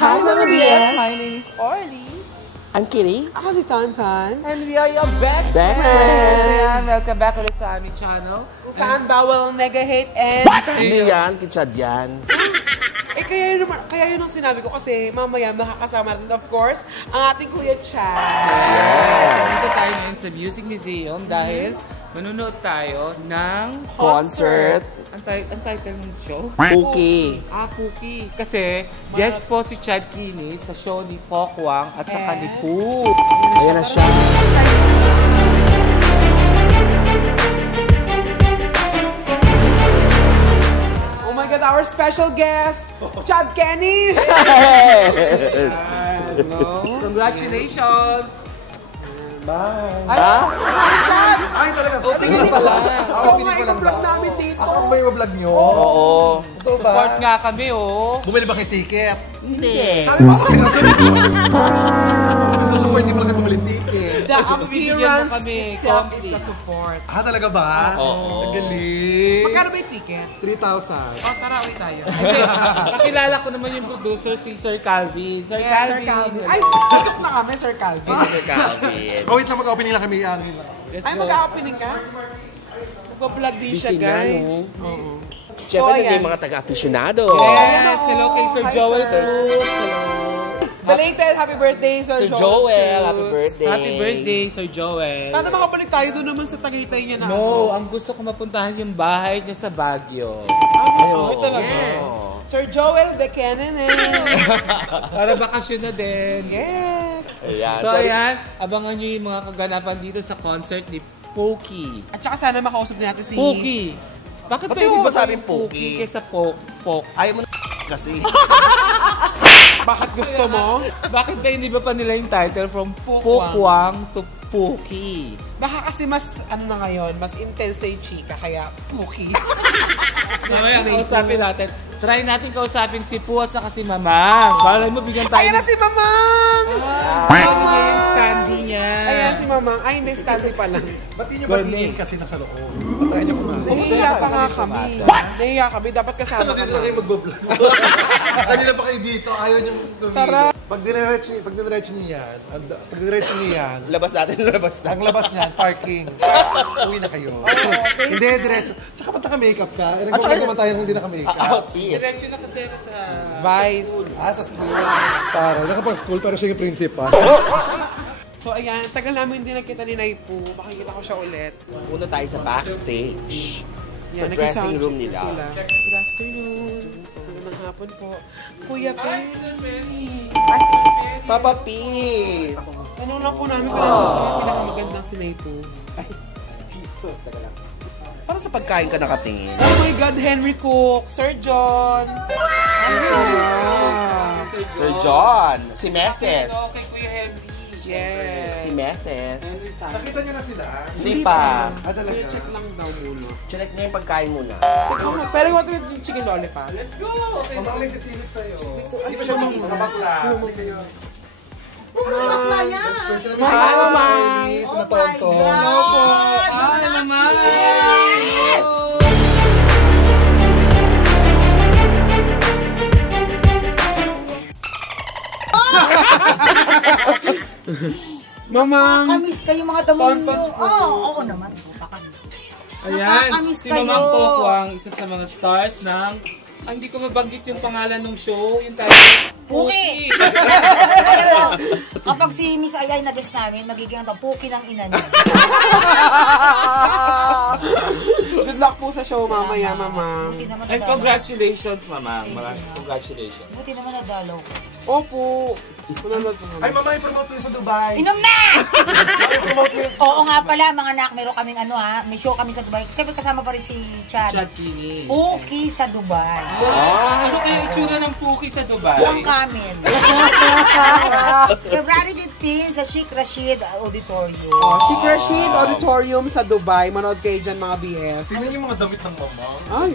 Hi mga BS! My name is Orly. I'm Kitty. Ako si Tantan. And we are your best Best friends! friends. Ayan, welcome back ulit sa aming channel. Kung saan bawal nega-hate and... Hindi yan, kitchad yan. kaya yun ang sinabi ko kasi mamaya makakasama natin, of course, ang ating Kuya Chad. Yes! Dito tayo ngayon sa Music Museum dahil manunood tayo ng Concert. Ang title ng show? Puki. Puki. Kasi guest po si Chad Kinis sa show ni Pokwang at saka ni Poo. Ayan na siya. Oh my God, our special guest, Chad Kinis! Congratulations! Bye! Chad! Ay, talaga. Opening pala. Ikaw nga i-vlog namin dito. Ako ba yung vlog nyo? Oo. Totoo ba? Support nga kami, oh. Bumili ba kayo ticket? Hindi. Pasok kayo sa support, hindi pala kayo bumili ticket. The Bibigyan mo appearance kami, itself is complete. the support. Talaga ba? Oo. Ang galing. Magkano ba yung ticket? 3,000. Oh, tara, uwi tayo. Nakilala ko naman yung producer, si Sir Calvin. Sir Yes, Calvin. Sir Calvin. Ay, pasok na kami, Sir Calvin. Sir Calvin. Oh, wait lang, mag-opening lang kami. Let's Ay, go. mag-opening ka? Mag-vlog din siya, Busy nga, guys. no? Oo. Siyempre, So, hindi ayan. yung mga taga-aficionado. Yes, Ayan, hello kay Sir hi, Joel sir. Cruz. Hello. Belated, happy birthday, Sir Sir Joel, happy Cruz. birthday. Happy birthday, Sir Joel. Sana makabalik tayo doon naman sa Tagaytay niya na. No, ang gusto ko mapuntahan yung bahay niya sa Baguio. Ay, talaga. Yes. Sir Joel de Kenene. Para bakasyon na din. Yes. Ayan. So ayan, abangan nyo yung mga kaganapan dito sa concert ni Poki. At saka sana makausap din natin si... Poki! Bakit Ba't pwede mo ba masabing sabing Poki? Poki kaysa Pok? Ayaw mo na kasi. Bakit gusto mo? Bakit ba hindi ba pa nila yung title from Pokwang. Pokwang to Poki? Baka kasi mas, ano na ngayon, mas intense na yung chika, kaya Puki. Mamaya kausapin natin. Try natin kausapin si Poo at saka si Mamang. Balay mo, bigyan tayo. Ayan na si Mamang! Mamang! Yung standy niya. Ayan si Mamang. Ay, hindi, standy pa lang. Ba't di nyo batiin kasi nasa loob? Ba't tayo nyo pumasok? Nahiya pa nga kami. Nahiya kami. Dapat kasama Ano ka din lang kayo na. magbablog? Kanina pa kayo dito, ayaw nyo tumigil. Tara. Pag diniretso nyo yan, Labas natin, labas na. ang labas niyan, parking. Uwi na kayo. Hindi, diretso. Tsaka ba't naka-makeup ka? Nag-comment naman tayo kung hindi naka-makeup. Outfit. Diretso na kasi ako sa... Vice. Sa school. Para, nakapag-school pero siya yung principal. So, ayan. Tagal namin hindi nakita ni Naipu. Makikita ko siya ulit. Una tayo sa backstage. Sa Yan, dressing nag-sound room check nila. sila. Good afternoon. Magandang hapon po. Kuya Pen. Papa Pete! Tanong lang po namin kung nasa yung pinakamagandang si Naipu. Parang sa pagkain ka nakatingin. Oh my God, Henry Cook, Sir John. Sir John. Si Meses. Kay Kuya Henry. Yes. Si Meses. Nakita nyo na sila? Hindi pa. Talaga. Check lang daw muna. Chinek niya yung pagkain muna. Pero what with yung chicken lollipop? Let's go! Mamang may sisilip sa'yo. Hindi pa siya mga bakla. Hindi kayo. Hi, Mama. Sa natonto. Hello po. Hi, Mama! Mamang. Nakakamiss kayo mga damon nyo. Oo naman. Ayan, Nakakamiss si kayo. Mamang Pokwang, isa sa mga stars ng... hindi ko mabanggit yung pangalan ng show, yung title. Puki! Kapag si Miss Ayay na-guest namin, magiging ang Puki ng ina niya. Good luck po sa show mamaya, Mamang. Buti naman And nadalaw. congratulations, Mamang. Congratulations. Buti naman nadalaw ko. Opo. Mananood po Ay, naman. mama, i-promote mo yun sa Dubai. Inom na! I-promote mo yun. Oo nga pala, mga anak, meron kaming may show kami sa Dubai. Kasi kasama pa rin si Chad. Chad Kinis. Puki sa Dubai. Ano kaya itsura ng Puki sa Dubai? Buong kamin. February 15 sa Sheikh Rashid Auditorium. Oh, Sheikh Rashid Auditorium sa Dubai. Manood kayo dyan, mga BF. Tingnan yung mga damit ng mama. Ay.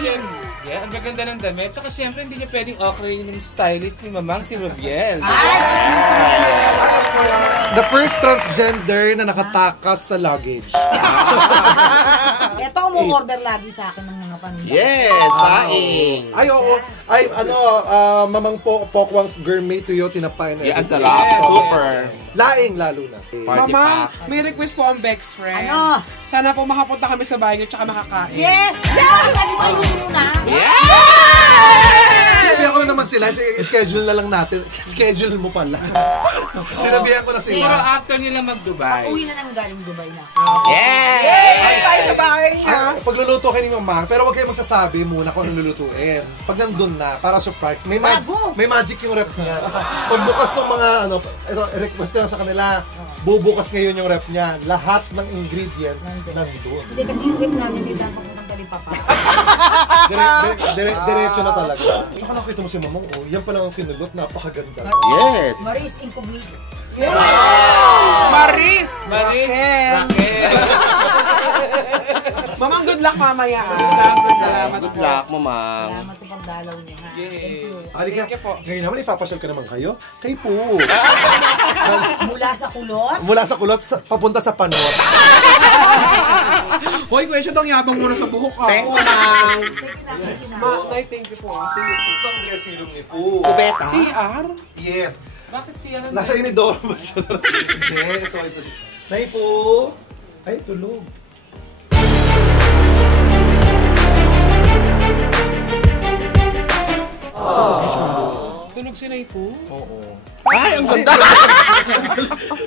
Yan. Yeah, ang gaganda ng damit. Saka syempre, hindi niya pwedeng okray ng stylist ni Mamang si Raviel. The first transgender na nakatakas sa luggage. Ito, umu-order lagi sa akin ng mga Yes, daing. Ay, oo. Ay, ano, Mamang Pokwang's gourmet tuyo, tinapay na. Yeah, ang sarap. Super. Laing, lalo na. Party Mama, pack. may request po ang Bex Friends. Ano? Sana po makapunta kami sa bahay niyo tsaka makakain. Yes! Yes! Sabi ko ayun muna. Sinabihan ko na naman sila, schedule na lang natin. Schedule mo pala. Sinabihan ko na Siguro sila. after nila mag-Dubai. Uwi na nang galing Dubai na. Ay, tayo sa bahay niya. Pagluluto kayo ni Mama, pero huwag kayo magsasabi muna kung ano lulutuin. Pag nandun na, para surprise, may magic yung rep niya. Pagbukas ng mga, ito, request ko lang sa kanila, bubukas ngayon yung rep niya. Lahat ng ingredients nandun. Hindi kasi yung rip namin may lang papuntang Talipapa. Diretso na talaga. Saka nakita mo si Mamang, oh, yan pa lang ang kinugot, napakaganda. Yes. Maris Incognito. Maris! Raquel! Mamang, good luck mamaya. Salamat. Good luck, Mamang. Salamat sa pagdalaw niyo ha. Thank you. Halika, Thank you po. ngayon naman ipapasyal ka naman kayo. Kay po. Mula sa kulot. Mula sa kulot, papunta sa panot. Hoy, question tong yabang muna sa buhok. Thanks, Mamang. Thank you na. Nay, thank you po. See you. Ito ang dressing room ni Po. Kubeta. CR? Yes. Bakit siya na Nasa inidoro ba siya? Hindi, ito. Nay po. Ay, tulog. Tulog si Nay po? Oo. Ay, ang ganda.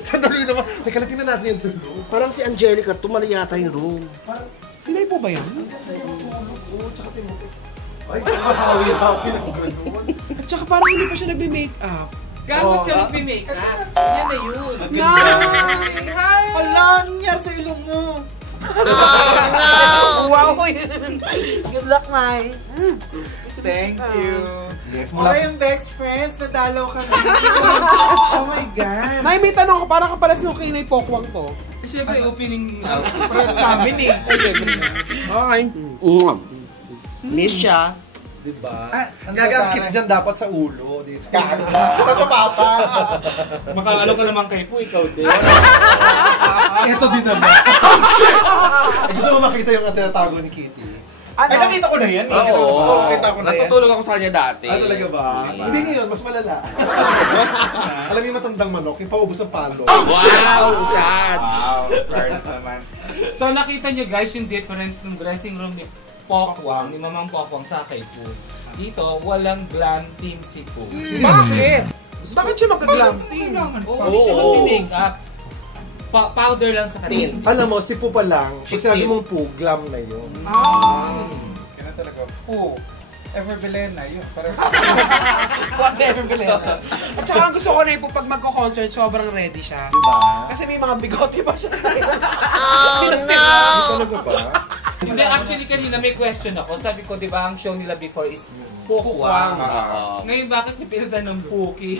Sandali naman. Teka lang, tingnan natin yung tulog. Parang si Angelica, tumali yata yung room. Si Nay po ba yan? Oo, tsaka tingnan mo. Ay, hawi-hawi ng gano'n. At saka parang hindi pa siya nagbe-makeup. Gamit siya mag-makeup. Yan na yun. Nay! Hala, nangyari sa ilong mo. Wow! Good luck, Nay. Thank you. Yes, mula Okay, yung best friends, nadalaw kami. Oh my God. Nay, may tanong ko, parang kapalas nung kay Nay Pokwang to. Siyempre, opening Press namin eh. Hi. Miss siya. Diba? ano Gagang ba, kiss pare? dyan dapat sa ulo. Dito. Sa papapa. Makaano ka naman kay Po, ikaw din. Ito din naman. Gusto mo makita yung tinatago ni Kitty? Ay, nakita ko na yan. Nakita ko Oo. Nakita ko na yan. Natutulog ako sa kanya dati. Ah, talaga ba? Hindi ngayon, mas malala. Alam mo yung matandang manok, yung paubos ng palo. Wow! Yan. Wow, fairness naman. So nakita nyo guys yung difference ng dressing room ni Pokwang, ni Mamang Pokwang sa kay Po. Dito, walang glam team si Po. Bakit? Bakit siya magka-glam team? Oo, hindi siya mag-makeup. Powder lang sa kanya. Alam mo, si Pupa lang, pag sinabi mong po, glam na yun. Yan na talaga. Oh, Ever Belena, yun. Parang Whatever, Belén. At saka ang gusto ko na po pag magko-concert, sobrang ready siya. diba? Kasi may mga bigote pa siya. Talaga ba? Hindi, actually kanina may question ako. Sabi ko, di ba, ang show nila before is Pokwang. Ngayon, bakit yung pinagdan ng Puki?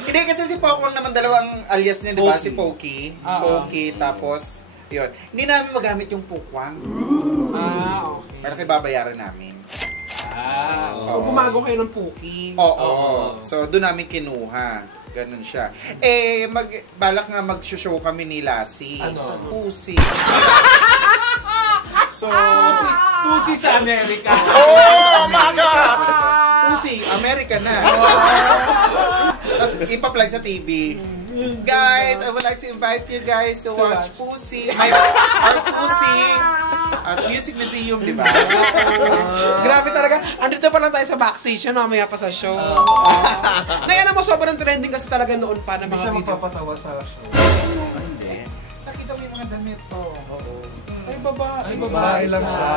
Hindi kasi si Pokwang naman dalawang alias niya, di ba? Poki. Si Poki. Oo. Poki, tapos, yun. Hindi namin magamit yung Pokwang. Okay. Pero babayaran namin. So, bumago kayo ng Puki. Oo. So, doon namin kinuha. Ganun siya. Eh, balak nga mag-show kami ni Lassie. Ano? Pusi. So, Pusi sa Amerika. Oh my God! Pusi, America na. Tapos, ipa-plug sa TV. Guys, I would like to invite you guys to watch Pusi. Our Pusi at Music Museum, di ba? Grabe talaga. Andito pa lang tayo sa backstage yan, mamaya pa sa show. Ngayon naman sobrang trending kasi talaga noon pa na Hindi mga siya videos. magpapatawa sa show. Nakita mo yung mga damit ko. Ay, babae. Ay, Babae lang siya.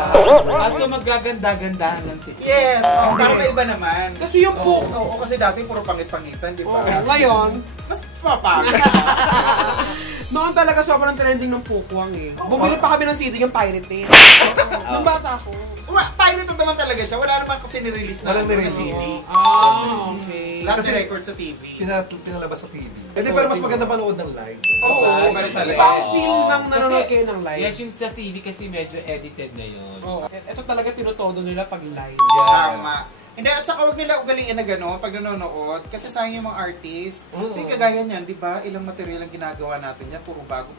So maggaganda-gandahan lang si Yes, parang may iba naman. Kasi yung Puki. Oo, kasi dati puro pangit-pangitan, di ba? Ngayon, Mas papangit. noon talaga sobrang trending ng Pukwang eh. Bumili pa kami ng CD ng Pirate eh. Nung bata ako. Pilot naman talaga siya. Wala naman kasi nirelease na Walang nirelease. CD. Okay. Lahat Kasi- record sa TV. Pinalabas sa TV. Hindi, pero mas maganda panood ng live. Oo, Diba? ganun talaga. Iba ang feel ng nanonood kayo ng live. Yes, yung sa TV kasi medyo edited na yun. Oh, ito talaga tinutodo nila pag live. Tama. Hindi, at saka wag nila ugaliin na gano'n pag nanonood. Kasi sayang yung mga artist. Kasi kagaya niyan, di ba? Ilang material ang ginagawa natin yan. Puro bago.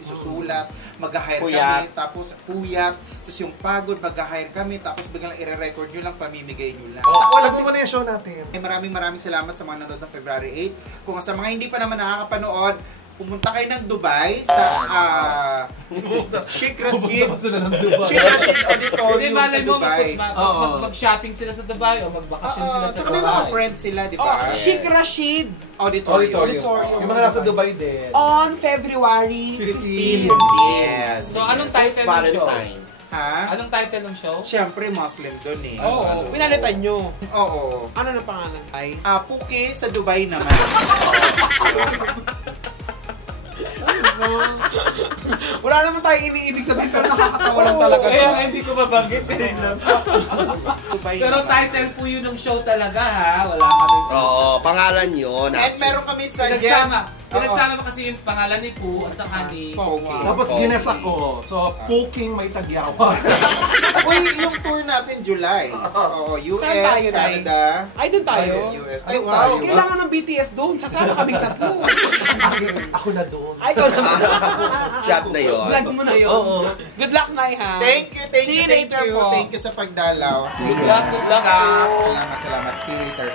Isusulat, mag-hire kami, tapos puyat. Tapos yung pagod, mag-hire kami, tapos biglang i-record nyo lang, pamimigay nyo lang. Wala po na yung show natin. Maraming salamat sa mga nanonood ng February 8. Kung sa mga hindi pa naman nakakapanood, pumunta kayo ng Dubai sa Sheikh Rashid Auditorium sa Dubai. Mag-shopping sila sa Dubai o magbakasyon sila sa Saka Dubai. may mga friends sila, di ba? Sheikh Rashid Auditorium. Yung mga nasa Dubai din. on February 15. Yes. So, anong title ng show? Valentine. Ha? Anong title ng show? Siyempre, Muslim doon eh. Oo, pinalitan nyo. Oo. Ano na pangalan? Ay? Puke sa Dubai naman. Wala naman tayong iniibig sabihin pero nakakatawa lang talaga. Kaya hindi ko mabanggit eh. Dubai Pero naman. title po yun ng show talaga ha. Wala kami. Oo, pangalan yun. And meron kami sa Pinagsama pa kasi yung pangalan ni Poo at saka ni Poke. Tapos gines ako. So, poking may tagyawa. Uy, yung tour natin July. Oo, US, Saan tayo, Nay? Canada. Ay, doon tayo? US. Ay, Doon wow. tayo. Kailangan ng BTS doon. Sasama kaming tatlo. Ako na doon. Ay, ikaw naman. Chat na yun. Vlog mo na yun. Good luck, Nay, ha? Thank you. See you later po. Thank you sa pagdalaw. Good luck. Salamat. See you later.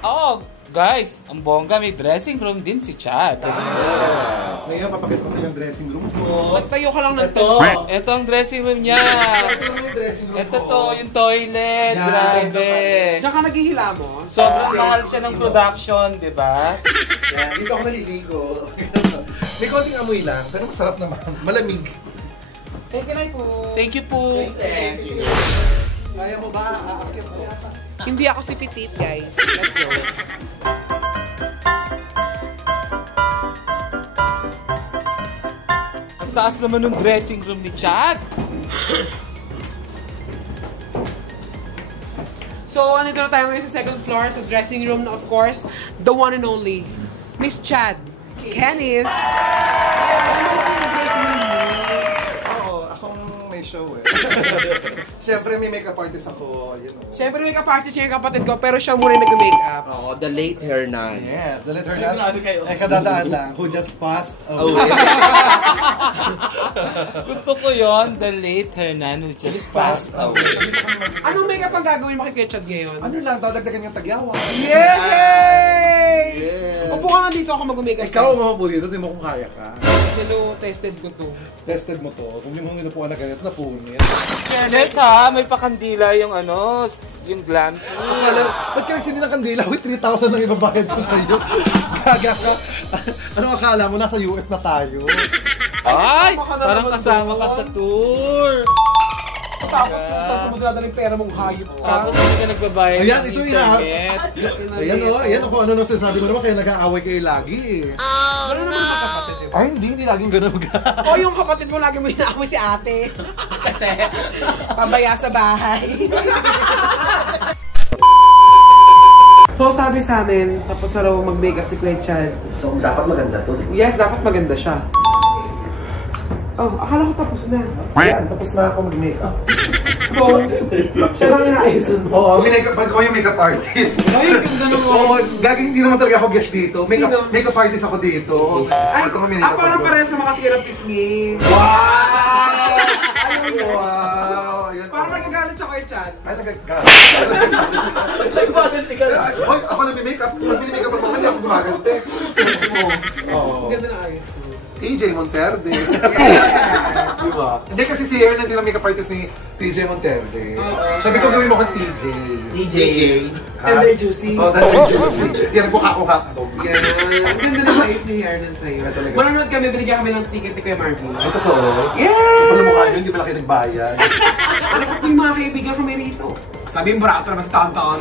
Oh, guys, ang bongga may dressing room din si Chad. Let's go. Ngayon, papakita ko sa yung dressing room ko. Magtayo ka lang ng Ito. Ito ang dressing room niya. Ito lang yung dressing room Ito ko. to, yung toilet. Yan, Grabe. Diyan ka naghihilamos. Sobrang mahal siya ng production, di ba? Yan, dito ako naliligo. May konting amoy lang, pero masarap naman. Malamig. Thank you, Nay, po. Thank you po. Kaya mo ba aakit ko? Hindi ako si Petit, guys. Let's go. Ang taas naman ng dressing room ni Chad. So, andito na tayo ngayon sa second floor, sa dressing room na, of course, the one and only, Miss Chad Kennis. Oo, akong may show eh. Siyempre may makeup artist ako, you know. Siyempre, may kapartist siya yung kapatid ko, pero siya muna yung nag-makeup. Oo, the late hair na. Yes, the letter Ay, grabe kayo. Eh, kadadaan lang, who just passed Oh, away. Gusto ko yon, the late Hernan who just passed away. Anong makeup ang gagawin mo kay Chad ngayon? Ano lang, dadagdagan yung tagyawa. Yay! Yes. Upo ka nga dito ako mag-makeup. Ikaw umupo dito, di mo kung kaya ka. Hello, tested ko to. Tested mo to, kung di mo inupuan na ganito, napunit. Fairness ha, may pakandila yung ano, yung glam. Akala, ba't ka nagsindi ng kandila? Wait, 3,000 ang ibabayad ko sa'yo. Gaga ka. Anong akala mo? Nasa US na tayo. Ay, Kasama ka na parang naman kasama ka doon. sa tour. Tapos kung sasamod na yung pera mong hayop ka. Tapos hindi ka nagbabayad Ayan, ng ito yung internet. Ayan o, kung ano nang sinasabi mo naman, kaya nag-aaway kayo lagi eh. Ano naman ang kapatid yun? Ay, hindi laging ganun O yung kapatid mo, lagi mo inaaway si ate. Kasi, Pabaya sa bahay. So sabi sa amin, tapos na raw mag-makeup si Kuya Chad. So, dapat maganda to. Yes, dapat maganda siya. Oh, akala ko tapos na. Ayan, tapos na ako mag-makeup. So, siya lang inaayusan mo. Oo, pag ko yung makeup artist. Ay, ganda naman. Oo, gagawin hindi naman talaga ako guest dito. Sino? Makeup artist ako dito. Ay, Ito kami makeup parang artist. parehas sa makasirang pisngi. Wow! Wow! Ayan. Parang nagagalit siya kay Chad. Ay, nagagalit. nagbaganti ka na. Hoy, ako nag-makeup. Pag mini-makeup ako, hindi ako gumaganti. Oo. Ganda na ayos mo. TJ Monterde. Diba? Hindi kasi si Aaron hindi lang makeup artist ni TJ Monterde. Sabi ko gawin mo kang TJ. TJ. Ha? Tender juicy. Oh, tender juicy. Yan po ako hotdog. Yan. Ang ganda na ayos ni Hernan sa'yo. Ay, talaga. Manonood kami, binigyan kami ng ticket ni Kuya Marvin. Ay, totoo. Yes! Pala mukha nyo, hindi pala kayo nagbayad. Ano pa yung mga kaibigan ko may rito? Sabi yung brato naman sa taon-taon.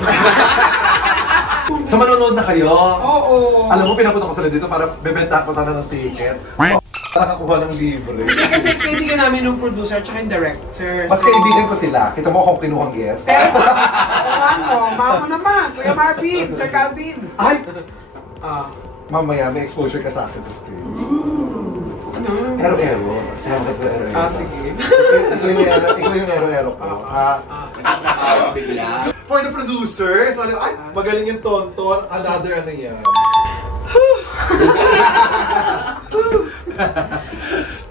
So manonood na kayo? Oo. Alam mo, pinapunta ko sila dito para bebenta ko sana ng ticket. Para kakuha ng libre. Hindi kasi kaibigan namin ng producer at yung director. Mas kaibigan ko sila. Kita mo akong kinuhang guest. Pero, ano, mamo naman, Kuya Marvin, Sir Calvin. Ay! Ah. Mamaya, may exposure ka sa akin sa stage. Ero-ero. Ah, sige. Ikaw yung ero-ero ko. Ang bigla. for the producer, so ay, magaling yung Tonton, another ano yan.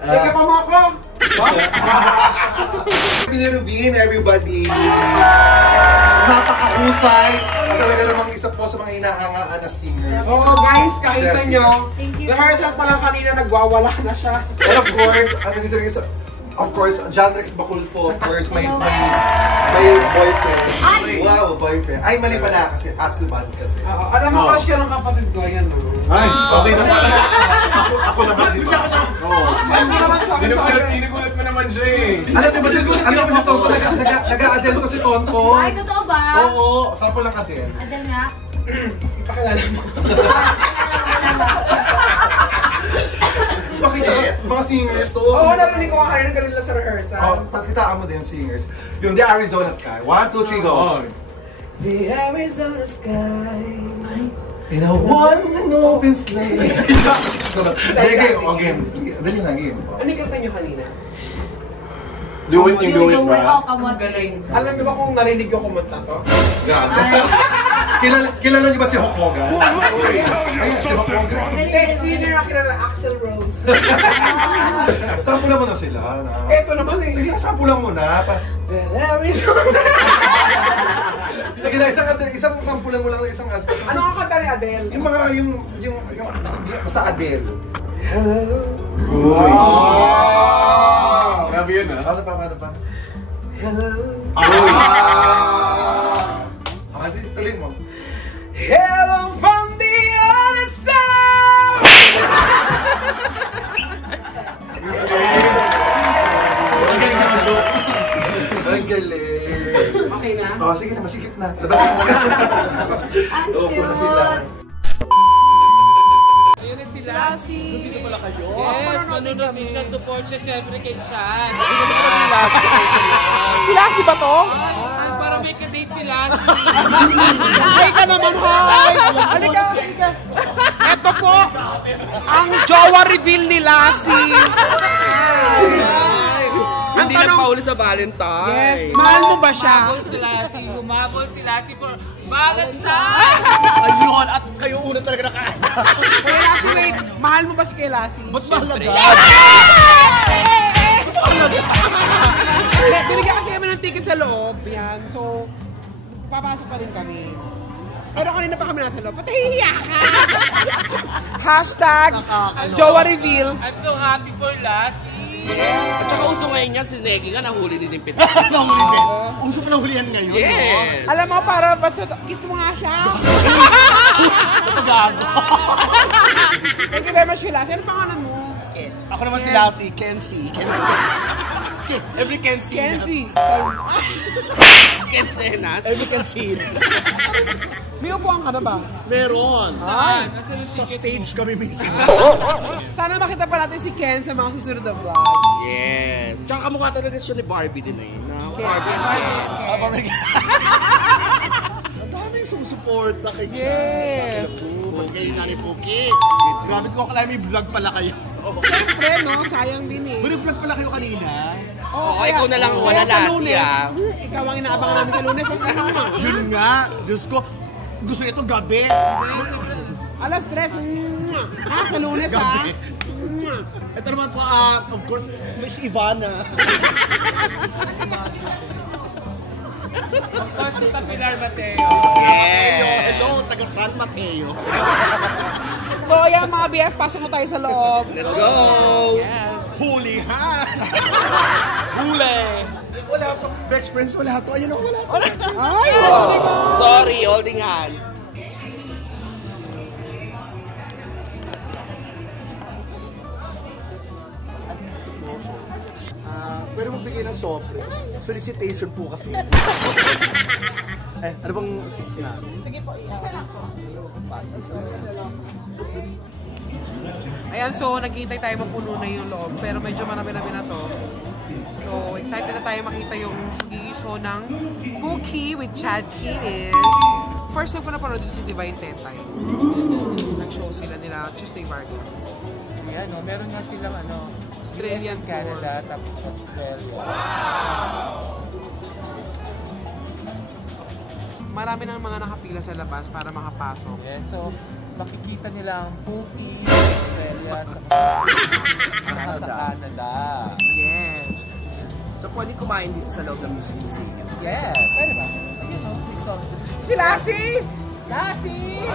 Teka pa mo ako! Billy Rubin, everybody! Napakahusay! At talaga namang isa po sa mga inahangaan na singers. Oo guys, kahit nyo, Thank you. rehearsal pa lang kanina, nagwawala na siya. And of course, ano dito rin isa, of course, Janrex Baculfo, of course, may boyfriend. Ay! Wow, boyfriend. Ay, mali pala kasi, Asliban kasi. Alam mo, crush ka ng kapatid ko, yan no? Ay, okay naman. Ako naman, di ba? Oo. Mas naman sa akin Pinugulat mo naman siya eh. Alam niyo ba si Tonto, nag-a-Adele ko si Tonto. Ay, totoo ba? Oo, sample lang Adele. Adel nga. Ipakilala mo. Pakita mga singers to. Oo, narinig ko kanina ganun lang sa rehearsal. Oh, pakitaan mo din singers. Yung The Arizona Sky. 1, 2, 3, go. The Arizona sky. In a one and open sleigh. So, game. O, game. Dali na, game. Ano yung kanta nyo kanina? Do it, you do it, Oh, bro. come on. Galing. Alam niyo ba kung narinig ko kumanta to? Kilala niyo ba si Hokoga? Ay, si Hokoga. Senior na kilala, Axl Rose. Sampulan mo na sila. Eto naman eh. Sige na, sampulan mo na. The Arizona. Sige na, isang sampulan mo lang ng isang Adele. Ano ang kanta ni Adele? Yung mga, yung sa Adele. Hello. Uy. Grabe yun ah. Paano pa? Hello. Uy. Kasi tuloy mo. Hello from the other side. Ang galing. Okay na? Oh, sige na, masikip na. Labas na. Oo, na sila. Ayun na si Lassie. Dito pala kayo? Yes, manunod din siya. Support siya siyempre kay Chan. Si Lassie ba to? Ay, para may ka-date si Lassie. Hi ka naman, hi! Halika! Ito po, ang jowa reveal ni Lassie. Hindi nagpauli sa Valentine. Yes, mahal mo ba siya? Humabol si Lassie for Valentine! Ayun, at kayo una talaga nakaano. Kaya Lassie, wait, mahal mo ba si kay Lassie? Ba't mahalaga? Binigyan kasi kami ng ticket sa loob, yan. So, papasok pa rin kami. Pero kanina pa kami nasa loob. Ba't nahihiya ka? Hashtag Jowa Reveal. I'm so happy for Lassie. At saka uso ngayon yan, si Negi nga nahuli din yung pinag. Nahuli din. Uso pa nahulihan ngayon. Yes! Alam mo, para basta kiss mo nga siya. Gago. Thank you very much, Lassie. Ano pangalan mo? Ako naman si Lassie, Kenzie. Every Kenzie. Kenzie. Kensenas. Every Kenzie. May upuan ka na ba? Meron. Ay. Sa stage kami mismo. Sana makita pa natin si Ken sa mga susunod na vlog. Yes. Tsaka kamukha talaga siya ni Barbie din eh. Na Barbie. Ang daming sumusuporta kay Yes. Pag kayo nga ni Puki. Grabe ko akala may vlog pala kayo. Siyempre, no? Sayang din eh. May vlog pala kayo kanina. Oo, ikaw na lang ang wala, kaya sa Lassie, Lunes, ah. Ikaw ang inaabangan namin sa Lunes. Yun nga. Diyos ko. Gusto nito gabi. Alas 3. Sa Lunes, ha? Gabi. Ito naman po, of course, Miss Ivana. Of course, Tita Pilar Mateo. Hello, taga San Mateo. So, ayan mga BF, pasok na tayo sa loob. Let's go! Huli ha! Huli! Wala pa. Best friends, wala to. Ayun o, wala to. Ay! Sorry, holding hands. Pero magbigay ng soft drinks. Solicitation po kasi. Ano bang 6 na? Sige po, ayan, so naghihintay tayo mapuno na yung loob, pero medyo marami-rami na to. So, excited na tayo makita yung show ng Pookie with Chad Kiedis. First time ko na panood si Divine Tetay. Nag-show sila nila Tuesday Vargas. Ayan, no? Meron nga silang Australian Canada, tapos Australia. marami ng mga nakapila sa labas para makapasok. Yes, so makikita nila ang Pookie sa Australia sa Canada. Yes. So, pwede kumain dito sa loob ng Music Museum. Yes. Pwede ba? Ayun o, Si Lassie! Lassie!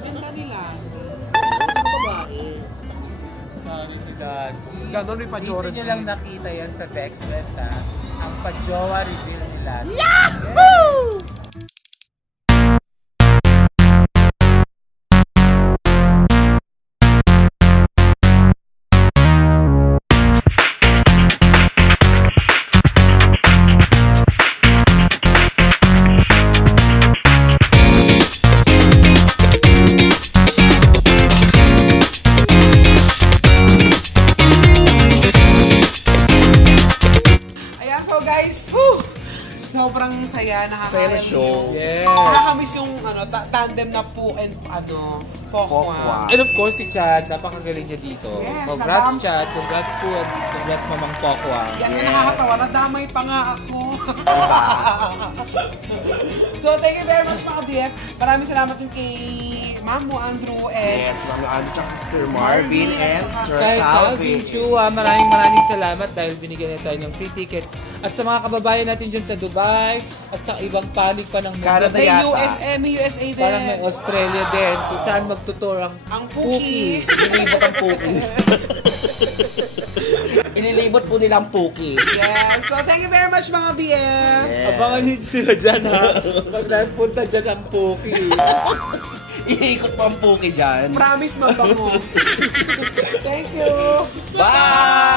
Ganda ni Lassie. Sorry ni Lassie. Ganon rin pa Jordan. Dito nyo lang nakita yan sa Vexlets ha. Ang pa-jowa reveal ni Lassie. Yahoo! Sobrang saya, Saya na show. Yes. Nakakamiss yung tandem na Poo and Pokwa. And of course, si Chad, napakagaling niya dito. Yes, Congrats Chad, congrats po, at congrats Mamang Pokwa. Yes, nakakatawa. Nadamay pa nga ako. So, thank you very much mga BF. Maraming salamat din kay Mamo Andrew and Yes, Mami Andrew, tsaka si Sir Marvin and Sir Kay Calvin Calvin. Chua, maraming salamat dahil binigyan niya tayo ng free tickets. At sa mga kababayan natin dyan sa Dubai, at sa ibang panig pa ng mundo. Canada may yata. USA din. Parang may Australia din, kung saan magtutur ang Pookie. Inilibot ang Pookie. Inilibot po nilang Pookie. Yes. So, thank you very much mga BF. Abangan niyo sila dyan ha. Pag napunta dyan ang Pookie. Iikot pa ang Pookie dyan. Promise mabango. Thank you. Bye!